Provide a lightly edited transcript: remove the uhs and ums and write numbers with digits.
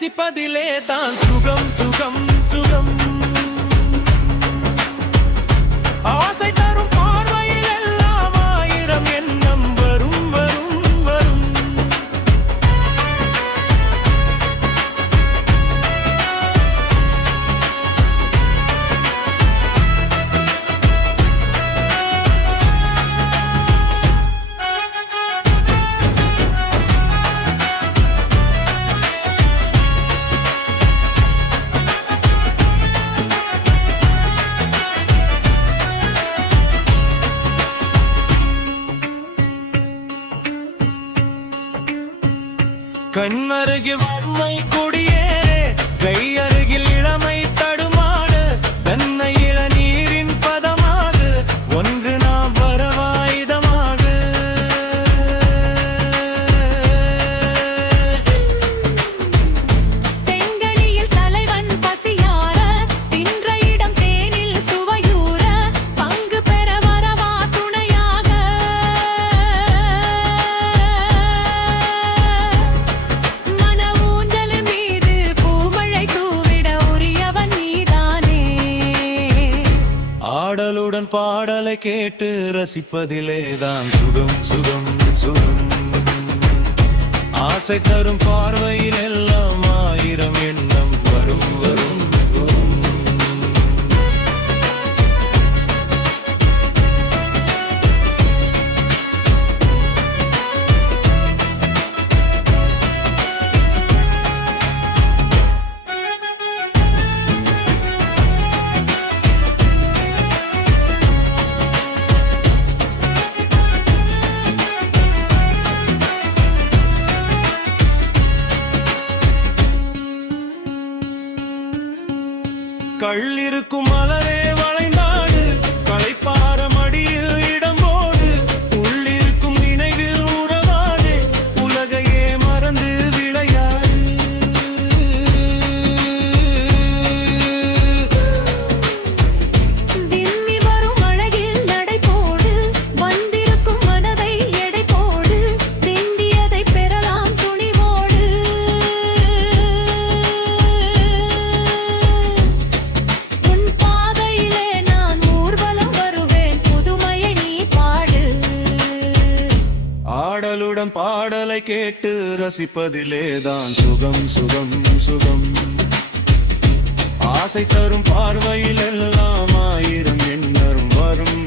ரசிப்பதிலே தான் சுகம் சுகம் சுகம். ஆசை தரும் பார்வையில் எல்லாம் ஆயிரம் எண்ணம் வரும் வரும் வரும். கண்ணருகில் வறுமை கொடியேறே, கையருகில் இளமை தடுமாறு, தன்னை இளநீரின் பதமாக ஒன்று நாம் வரவாயுதமாக. செங்கனியில் தலைவன் பசியார, தின்ற இடம் தேனில் சுவையூற, பங்கு பெற வரவா துணையாக. மன ஊஞ்சல் மீது பூமழை தூவிட உரியவன் நீதானே. ஆடலுடன் பாடலை கேட்டு ரசிப்பதிலே தான் சுகம் சுகம் சுகம். ஆசை தரும் பார்வையில் எல்லாம் ஆயிரம் எண்ணம் வரும் வரும் வரும். கள்ளிருக்கும் மலரே வளைந்தாடு, களைப்பார மடியில் இடம் போடு, உள்ளிருக்கும் நினைவில் உறவாடு, உலகையே மறந்து விளையாடு. விம்மி வரும் அழகில் நடை போடு, வந்திருக்கும் மனதை எடை போடு, வேண்டியதை பெறலாம் துணிவோடு. உன் பாதையிலே நான் ஊர்வலம் வருவேன், புதுமையை நீ பாடு. ஆடலுடன் பாடலை கேட்டு ரசிப்பதிலே தான் சுகம் சுகம் சுகம். ஆசை தரும் பார்வையில் எல்லாம் ஆயிரம் எண்ணம் வரும்